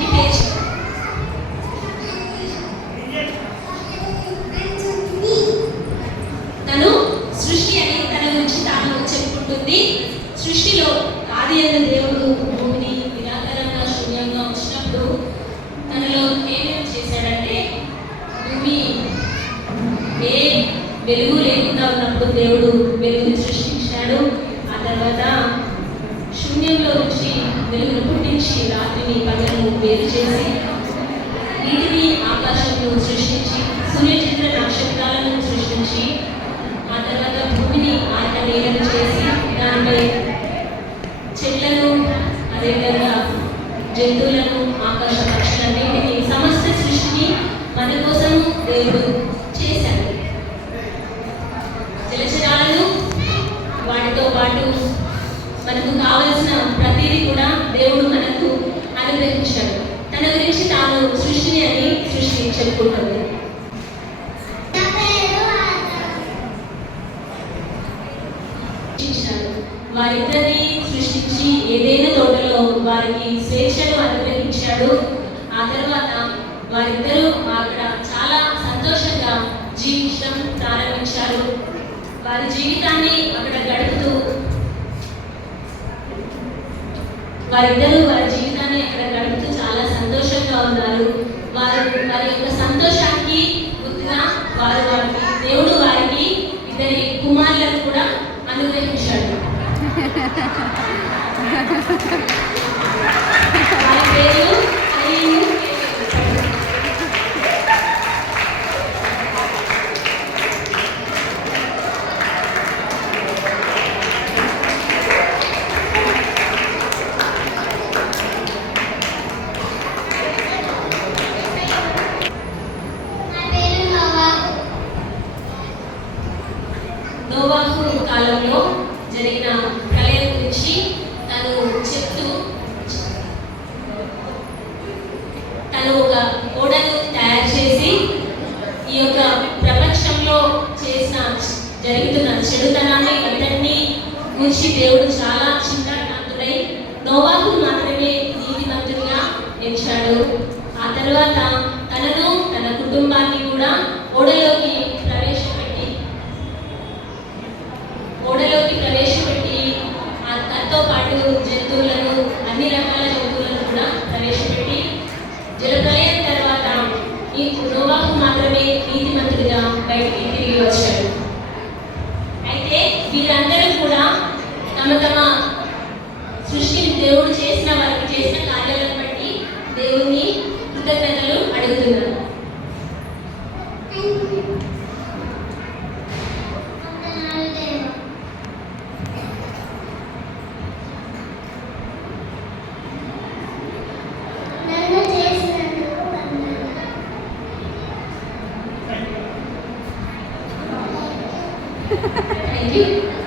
నీ పేరు చెప్పు. తను సృష్టి అని తన గురించి తాను చెప్పుకుంటుంది. సృష్టిలో ఆది అయిన దేవుడు భూమిని నిరాకారంగా శూన్యంగా ఉంచినప్పుడు తనలో ఏమేమి చేశాడంటే, భూమి ఏ వెలుగు లేకుండా ఉన్నప్పుడు దేవుడు వెలుగుని సృష్టించాడు. ఆ తర్వాత శూన్యంలో నుంచి వెలుగును పుట్టించి రాత్రిని పగలను వేరు చేసి నీటిని ఆకాశంలో సృష్టించి సూర్యచంద్ర నక్షత్రాలను సృష్టించి ఆ తర్వాత భూమిని ఆయన నేలను చేసి దానిపై చెట్లను అదేవిధంగా జంతువులను ఆకాశ పక్షులన్నింటినీ సమస్త సృష్టిని మన కోసం దేవుడు చేశాడు. జలచరాలను వాటితో పాటు మనకు కావలసిన ప్రతిదీ కూడా దేవుడు మనకు అనుగ్రహించాడు. తన గురించి తాను సృష్టిని అని సృష్టి చెప్పుకుంటుంది. వారిద్దరిని సృష్టించి ఏదైనా తోటలో వారికి స్వేచ్ఛను అనుగ్రహించాడు. ఆ తర్వాత వారిద్దరూ అక్కడ చాలా సంతోషంగా జీవించడం ప్రారంభించారు. వారి జీవితాన్ని అక్కడ గడుపుతూ చాలా సంతోషంగా ఉన్నారు. వారి యొక్క సంతోషానికి గుర్తుగా దేవుడు వారికి ఇద్దరి కుమారులను కూడా అనుగ్రహించాడు. వారి పేరు నోవాహు కాలంలో జరిగిన ప్రళయం గురించి తను చెప్తూ తను ఒక ఓడను తయారు చేసి ఈ యొక్క ప్రపంచంలో జరుగుతున్న చెడుతనాన్ని అందరినీ గురించి దేవుడు చాలా చింతాక్రాంతుడై నోవాహు మాత్రమే నీతిమంతుడిగా ఎంచాడు. ఆ తర్వాత తనను తన కుటుంబాన్ని కూడా ఓడలోకి ప్రవేశపెట్టి తనతో పాటు జంతువులను అన్ని రకాల జంతువులను కూడా ప్రవేశపెట్టి జలప్రలయం తర్వాత ఈ నోవాహు మాత్రమే నీతిమంతుడిగా బయటికి తిరిగి వచ్చాడు. అయితే వీరందరూ కూడా తమ తమ సృష్టిని దేవుడు వారికి చేసిన కార్యాలను బట్టి దేవుని కృతజ్ఞతలు అడుగుతున్నారు. Thank you.